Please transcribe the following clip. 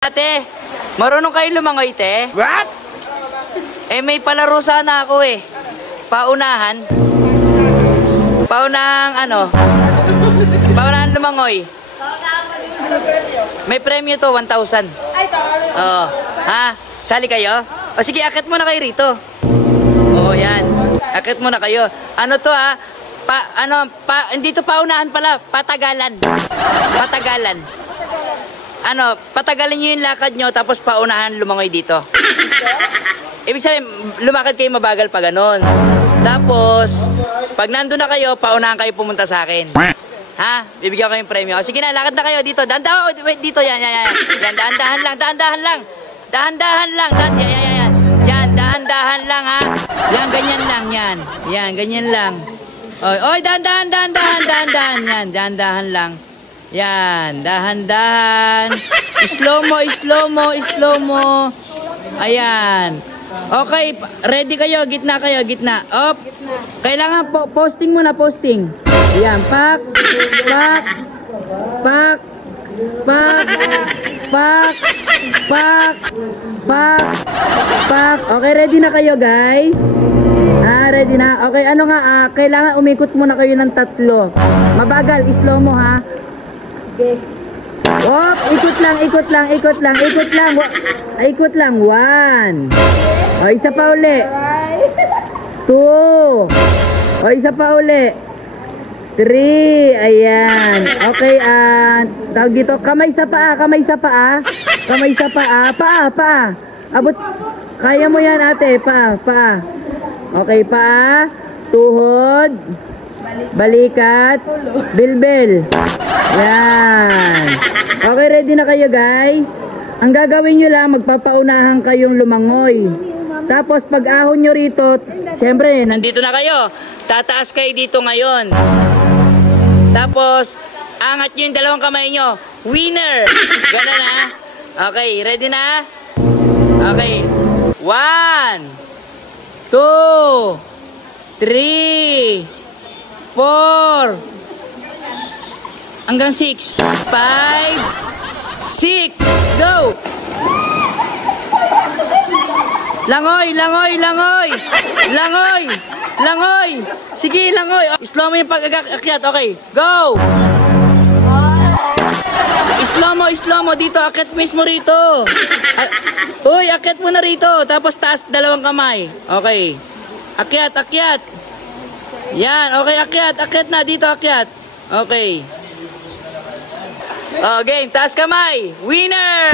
Ate, marunong kayo lumangoy, te? What? Eh, may palaro sana ako eh. Paunahan. Paunahang ano? Paunahan lumangoy. May premyo to, 1,000. Oo. Ha? Sali kayo? O sige, akit muna kayo rito. Oo, yan. Akit muna kayo. Ano to ha? Hindi to paunahan pala. Patagalan. Patagalan. Ano, patagalin nyo yung lakad nyo, tapos paunahan lumangoy dito. Ibig sabihin, lumakad kayo mabagal pa ganun. Tapos, pag nandun na kayo, paunahan kayo pumunta sa akin. Ha? Bibigyan ko yung premyo. Sige na, lakad na kayo dito. Wait, dito, yan. Yan, dahan-dahan lang. Dahan-dahan lang. Yan, dahan-dahan lang, ha? Yan, ganyan lang, yan. Yan, ganyan lang. Oy, dahan-dahan. Yan, dahan-dahan lang. Yan, dahan-dahan. Slow mo. Ayan. Okay, ready kayo, gitna kayo, gitna. Op. Kailangan posting muna, posting. Ayan, pak. Okay, ready na kayo, guys? Ready na. Okay, ano nga, kailangan umikot muna kayo ng 3. Mabagal, slow mo, ha? Okay. Oh, ikot lang. 1. O, isa pa uli. 2. O, isa pa uli. 3. Ayan. Okay, tawag dito. Kamay sa paa. Paa. Abot. Kaya mo yan, ate. Paa. Okay, paa. Tuhod. Balikat. Bilbil. Yan. Okay, ready na kayo, guys? Ang gagawin nyo lang, magpapaunahan kayong lumangoy. Tapos, pag ahon nyo rito, syempre, nandito na kayo. Tataas kayo dito ngayon. Tapos, angat nyo yung 2 kamay nyo. Winner! Ganun, ha? Okay, ready na? Okay. 1, 2, 3, 4, hanggang 6, 5, 6, go! Langoy! Sige, langoy! Slow mo yung pag-akyat, okay, go! Slow mo dito, akyat mismo rito. Uy, akyat mo na rito, tapos taas 2 kamay. Okay, akyat. Yan, okay, akyat na, dito akyat. Okay. Oh, game, taas kamay. Winner!